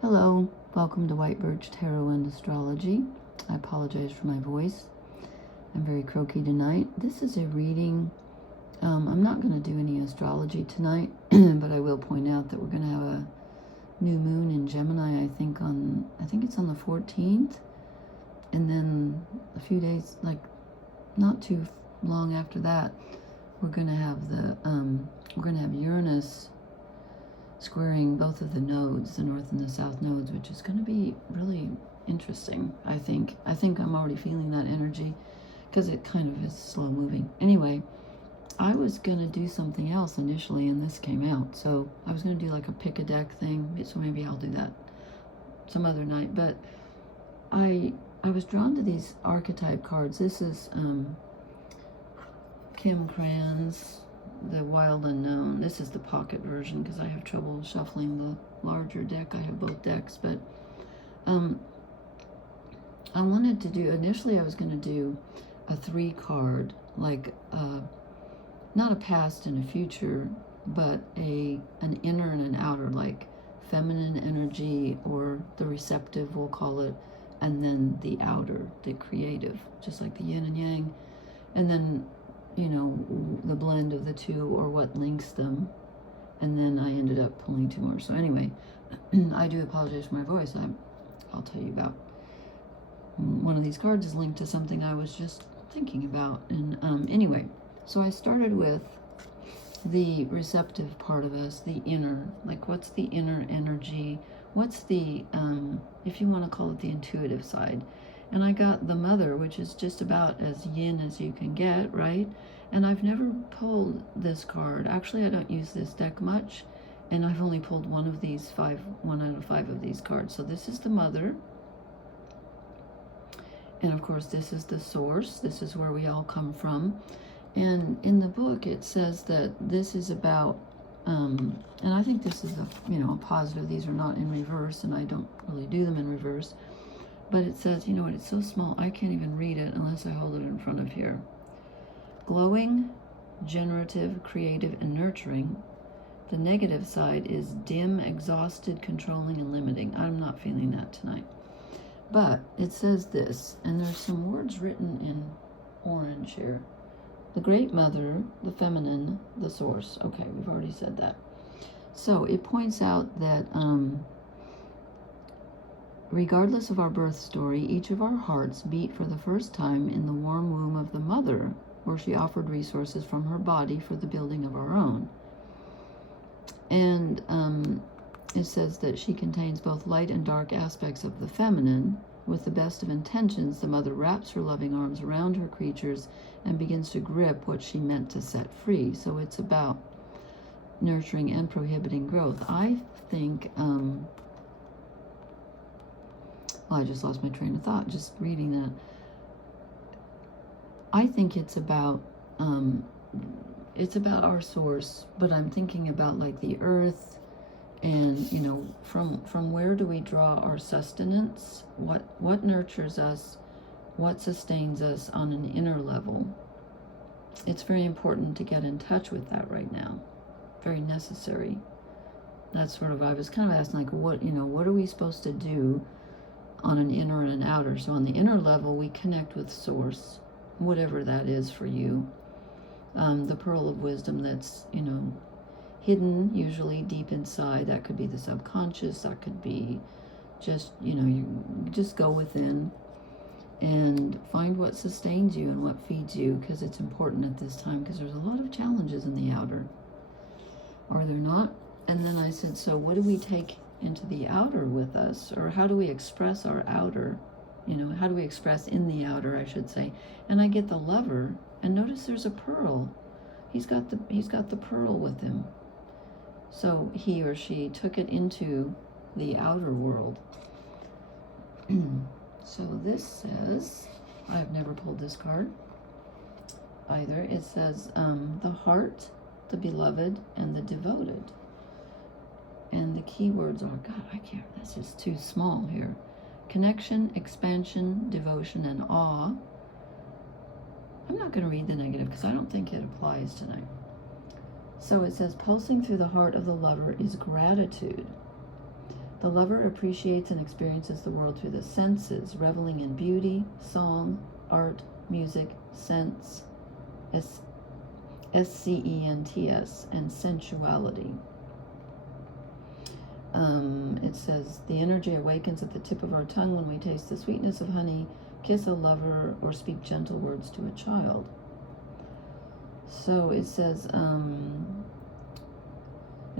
Hello, welcome to White Birch Tarot and Astrology. I apologize for my voice. I'm very croaky tonight. This is a reading. I'm not going to do any astrology tonight, but I will point out that we're going to have a new moon in Gemini, I think it's on the 14th. And then a few days, like not too long after that, we're going to have Uranus squaring both of the nodes, the north and the south nodes, which is going to be really interesting. I think I'm already feeling that energy because it kind of is slow moving. Anyway, I was going to do something else initially and this came out, so I was going to do like a pick a deck thing, so maybe I'll do that some other night. But I was drawn to these archetype cards. This is Kim Cran's The Wild Unknown. This is the pocket version because I have trouble shuffling the larger deck. I have both decks, but I wanted to do, initially I was going to do a 3 card, like not a past and a future, but an inner and an outer, like feminine energy, or the receptive, we'll call it, and then the outer, the creative, just like the yin and yang, and then the blend of the two, or what links them. And then I ended up pulling 2 more. So anyway, I do apologize for my voice. I'll tell you about one of these cards is linked to something I was just thinking about. And anyway, so I started with the receptive part of us, the inner, like what's the inner energy? What's the, if you want to call it, the intuitive side? And I got the Mother, which is just about as yin as you can get, right? And I've never pulled this card. Actually, I don't use this deck much, and I've only pulled one out of 5 of these cards. So this is the Mother. And of course, this is the source. This is where we all come from. And in the book, it says that this is about, and I think this is a positive. These are not in reverse, and I don't really do them in reverse. But it says, you know what, it's so small, I can't even read it unless I hold it in front of here. Glowing, generative, creative, and nurturing. The negative side is dim, exhausted, controlling, and limiting. I'm not feeling that tonight. But it says this, and there's some words written in orange here. The Great Mother, the feminine, the source. Okay, we've already said that. So it points out that regardless of our birth story, each of our hearts beat for the first time in the warm womb of the Mother, where she offered resources from her body for the building of our own. And it says that she contains both light and dark aspects of the feminine. With the best of intentions, the Mother wraps her loving arms around her creatures and begins to grip what she meant to set free. So it's about nurturing and prohibiting growth. I think... well, I just lost my train of thought just reading that. I think it's about our source, but I'm thinking about like the earth, and from where do we draw our sustenance? What nurtures us? What sustains us on an inner level? It's very important to get in touch with that right now. Very necessary. That's sort of, I was kind of asking, like, what are we supposed to do on an inner and an outer? So on the inner level, we connect with source, whatever that is for you. The pearl of wisdom that's, hidden, usually deep inside. That could be the subconscious. That could be just, you just go within and find what sustains you and what feeds you, because it's important at this time, because there's a lot of challenges in the outer. Are there not? And then I said, so what do we take into the outer with us, or how do we express our outer? How do we express in the outer, I should say? And I get the Lover, and notice there's a pearl. He's got the pearl with him. So he or she took it into the outer world. So this says, I've never pulled this card either. It says the heart, the beloved, and the devoted. And the keywords are, God, I can't, that's just too small here. Connection, expansion, devotion, and awe. I'm not going to read the negative because I don't think it applies tonight. So it says, pulsing through the heart of the lover is gratitude. The lover appreciates and experiences the world through the senses, reveling in beauty, song, art, music, scents, S-C-E-N-T-S, and sensuality. It says, the energy awakens at the tip of our tongue when we taste the sweetness of honey, kiss a lover, or speak gentle words to a child. So it says, in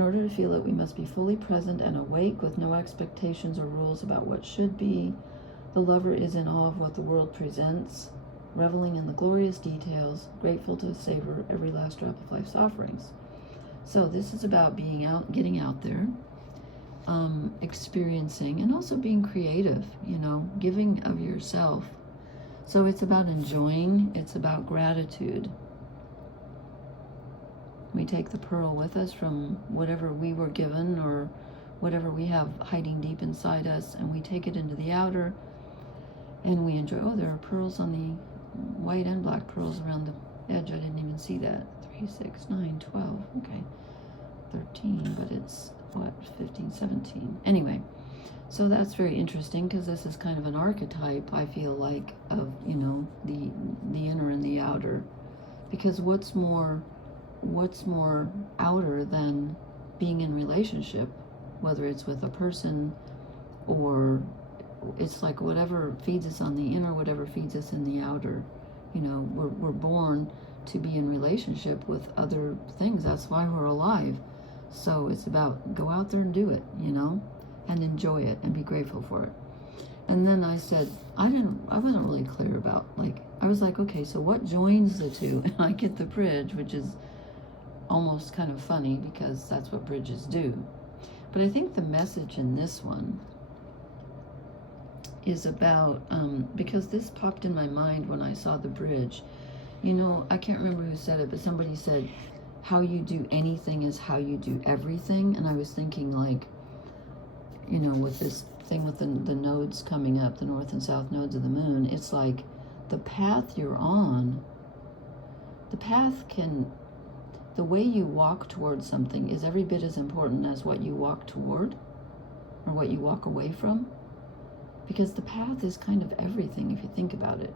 order to feel it, we must be fully present and awake with no expectations or rules about what should be. The lover is in awe of what the world presents, reveling in the glorious details, grateful to savor every last drop of life's offerings. So this is about being out, getting out there, experiencing, and also being creative, giving of yourself. So it's about enjoying, it's about gratitude. We take the pearl with us from whatever we were given or whatever we have hiding deep inside us, and we take it into the outer, and we enjoy. Oh, there are pearls on the white and black pearls around the edge. I didn't even see that. 3, 6, 9, 12. Okay. 13, but it's, 15, 17. Anyway, so that's very interesting because this is kind of an archetype, I feel like, of, the inner and the outer. Because what's more outer than being in relationship, whether it's with a person or it's like whatever feeds us on the inner, whatever feeds us in the outer. We're born to be in relationship with other things. That's why we're alive. So it's about go out there and do it, and enjoy it and be grateful for it. And then I said, I wasn't really clear about, I was like, okay, so what joins the two? And I get the bridge, which is almost kind of funny because that's what bridges do. But I think the message in this one is about, because this popped in my mind when I saw the bridge. I can't remember who said it, but somebody said, how you do anything is how you do everything. And I was thinking with this thing with the nodes coming up, the north and south nodes of the moon, it's like the path you're on, the way you walk towards something is every bit as important as what you walk toward or what you walk away from. Because the path is kind of everything if you think about it.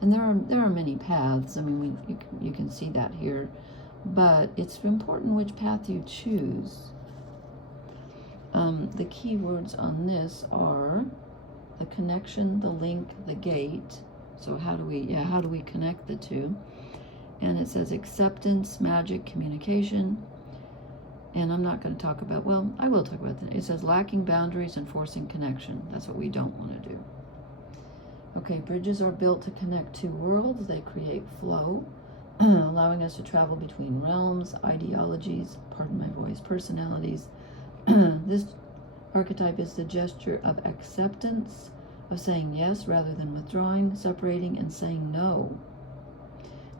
And there are many paths. I mean, you can see that here. But it's important which path you choose. The key words on this are the connection, the link, the gate. So how do we connect the two? And it says acceptance, magic, communication. And I'm not going to talk about, I will talk about that. It says lacking boundaries and forcing connection. That's what we don't want to do. Okay, bridges are built to connect two worlds. They create flow, allowing us to travel between realms, ideologies, pardon my voice, personalities. This archetype is the gesture of acceptance, of saying yes rather than withdrawing, separating, and saying no.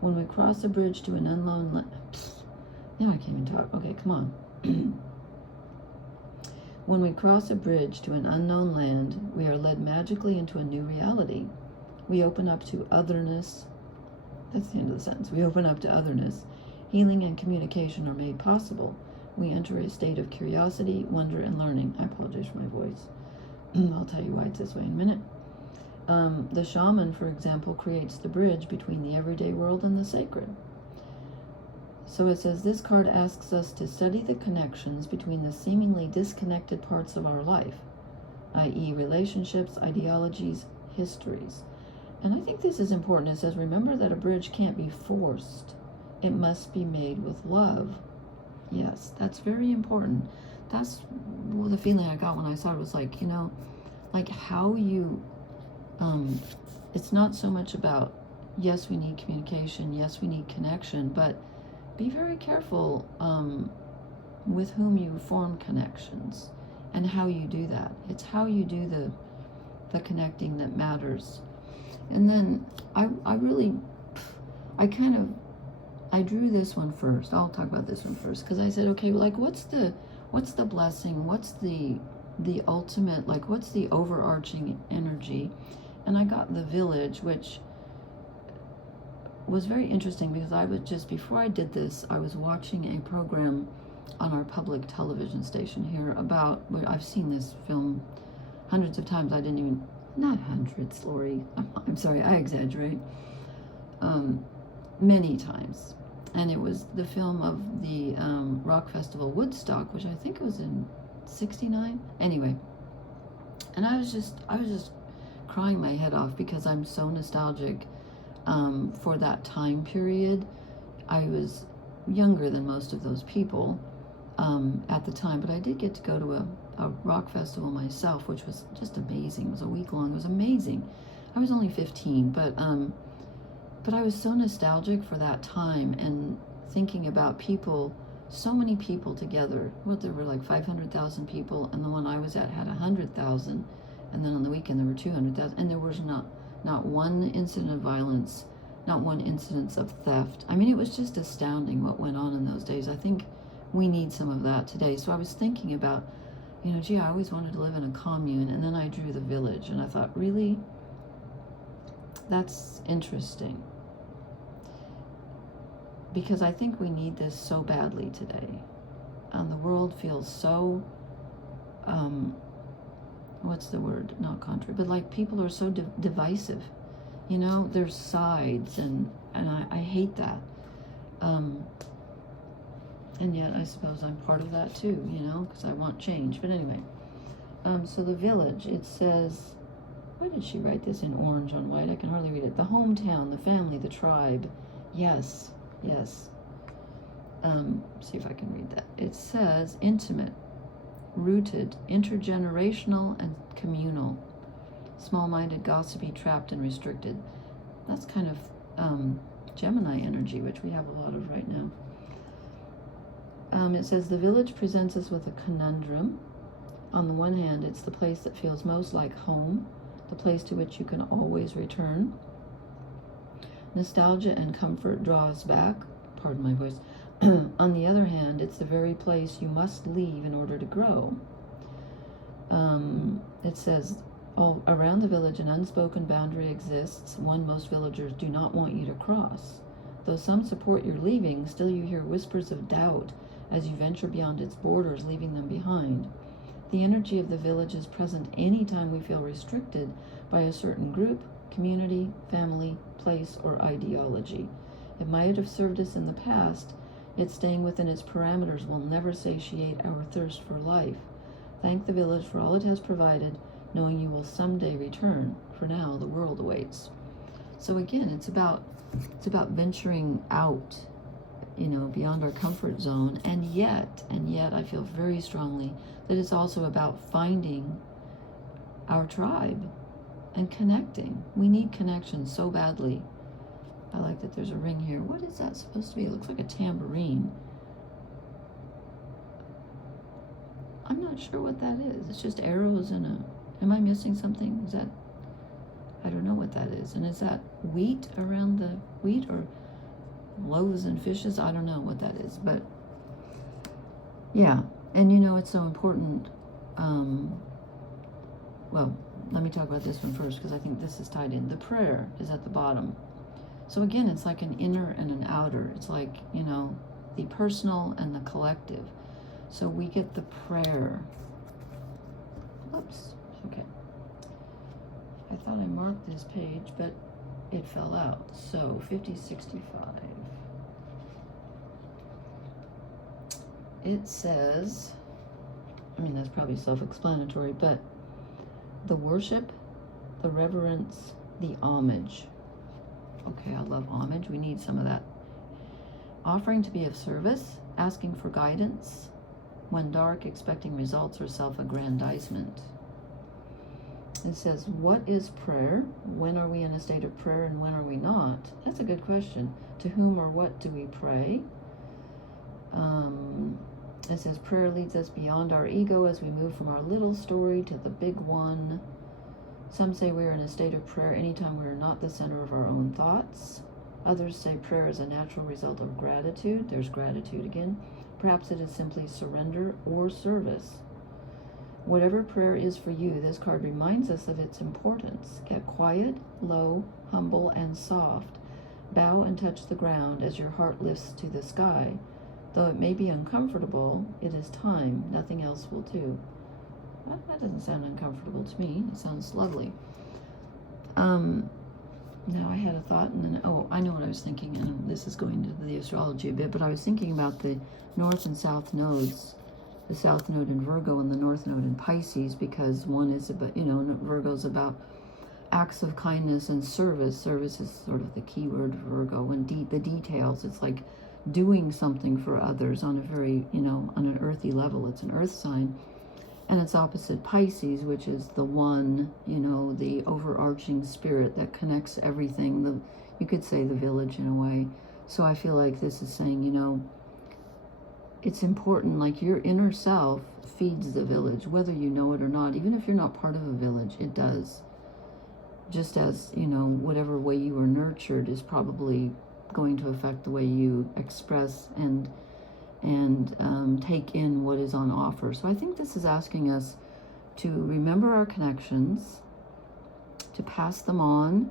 When we cross a bridge to an unknown land, now I can't even talk. Okay, come on. When we cross a bridge to an unknown land, we are led magically into a new reality. We open up to otherness. That's the end of the sentence. We open up to otherness. Healing and communication are made possible. We enter a state of curiosity, wonder, and learning. I apologize for my voice. I'll tell you why it's this way in a minute. The shaman, for example, creates the bridge between the everyday world and the sacred. So it says this card asks us to study the connections between the seemingly disconnected parts of our life, i.e. relationships, ideologies, histories. And I think this is important. It says, remember that a bridge can't be forced. It must be made with love. Yes, that's very important. That's the feeling I got when I saw it was like, how you, it's not so much about, yes, we need communication, yes, we need connection, but be very careful with whom you form connections and how you do that. It's how you do the connecting that matters. And then I drew this one first. I'll talk about this one first because I said, okay, what's the blessing? What's the ultimate, what's the overarching energy? And I got the village, which was very interesting because before I did this, I was watching a program on our public television station here about, I've seen this film hundreds of times. I didn't even, not hundreds, Lori. I'm sorry, I exaggerate. Many times. And it was the film of the rock festival Woodstock, which I think was in 69. Anyway, and I was just crying my head off because I'm so nostalgic for that time period. I was younger than most of those people at the time, but I did get to go to a rock festival myself, which was just amazing. It was a week long. It was amazing. I was only 15, but I was so nostalgic for that time and thinking about people, so many people together. There were like 500,000 people, and the one I was at had 100,000, and then on the weekend there were 200,000, and there was not one incident of violence, not one incidence of theft. I mean, it was just astounding what went on in those days. I think we need some of that today. So I was thinking about, gee, I always wanted to live in a commune, and then I drew the village, and I thought, really? That's interesting. Because I think we need this so badly today. The world feels so, what's the word? Not contrary, but like people are so divisive. There's sides, and I hate that. And yet I suppose I'm part of that too, because I want change. But anyway, so the village, it says, why did she write this in orange on white? I can hardly read it. The hometown, the family, the tribe. Yes. See if I can read that. It says intimate, rooted, intergenerational, and communal. Small-minded, gossipy, trapped, and restricted. That's kind of Gemini energy, which we have a lot of right now. It says the village presents us with a conundrum. On the one hand, it's the place that feels most like home, the place to which you can always return. Nostalgia and comfort draw us back. Pardon my voice. On the other hand, it's the very place you must leave in order to grow. It says, all around the village an unspoken boundary exists, one most villagers do not want you to cross. Though some support your leaving, still you hear whispers of doubt as you venture beyond its borders, leaving them behind. The energy of the village is present any time we feel restricted by a certain group, community, family, place, or ideology. It might have served us in the past, yet staying within its parameters will never satiate our thirst for life. Thank the village for all it has provided, knowing you will someday return. For now, the world awaits. So again, it's about venturing out, beyond our comfort zone, and yet I feel very strongly that it's also about finding our tribe and connecting. We need connection so badly. I like that there's a ring here. What is that supposed to be? It looks like a tambourine. I'm not sure what that is. It's just arrows and am I missing something? Is that, I don't know what that is. And is that wheat around the wheat, or loaves and fishes? I don't know what that is, but yeah. And it's so important. Well, let me talk about this one first, because I think this is tied in. The prayer is at the bottom. So again, it's like an inner and an outer. It's like, the personal and the collective. So we get the prayer. Whoops. Okay. I thought I marked this page, but it fell out. So 5065. It says, that's probably self-explanatory, but the worship, the reverence, the homage. Okay, I love homage. We need some of that. Offering to be of service, asking for guidance, when dark, expecting results or self-aggrandizement. It says, what is prayer? When are we in a state of prayer and when are we not? That's a good question. To whom or what do we pray? It says, prayer leads us beyond our ego as we move from our little story to the big one. Some say we are in a state of prayer anytime we are not the center of our own thoughts. Others say prayer is a natural result of gratitude. There's gratitude again. Perhaps it is simply surrender or service. Whatever prayer is for you, this card reminds us of its importance. Get quiet, low, humble, and soft. Bow and touch the ground as your heart lifts to the sky. Though it may be uncomfortable, it is time. Nothing else will do. That doesn't sound uncomfortable to me. It sounds lovely. Now I had a thought, and then, oh, I know what I was thinking, and this is going to the astrology a bit, but I was thinking about the north and south nodes, the south node in Virgo and the north node in Pisces, because one is about, Virgo's about acts of kindness and service. Service is sort of the key word for Virgo, and the details. It's like doing something for others on a very, on an earthy level. It's an earth sign. And it's opposite Pisces, which is the one, the overarching spirit that connects everything. You could say the village in a way. So I feel like this is saying, it's important, like your inner self feeds the village, whether you know it or not. Even if you're not part of a village, it does. Just as, whatever way you were nurtured is probably going to affect the way you express and take in what is on offer. So I think this is asking us to remember our connections, to pass them on,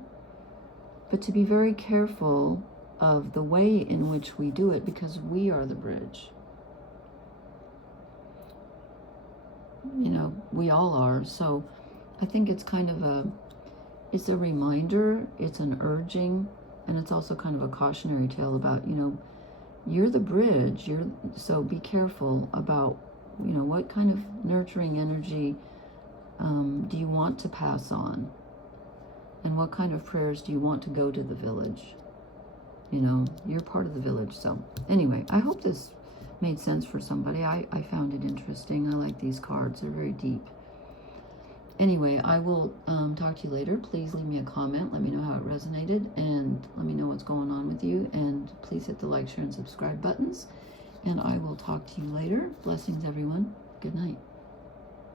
but to be very careful of the way in which we do it, because we are the bridge. We all are. So I think it's kind of it's a reminder, it's an urging, and it's also kind of a cautionary tale about, you're the bridge. So be careful about, what kind of nurturing energy do you want to pass on? And what kind of prayers do you want to go to the village? You're part of the village. So anyway, I hope this made sense for somebody. I found it interesting. I like these cards. They're very deep. Anyway, I will talk to you later. Please leave me a comment. Let me know how it resonated, and let me know what's going on with you. And please hit the like, share, and subscribe buttons. And I will talk to you later. Blessings, everyone. Good night.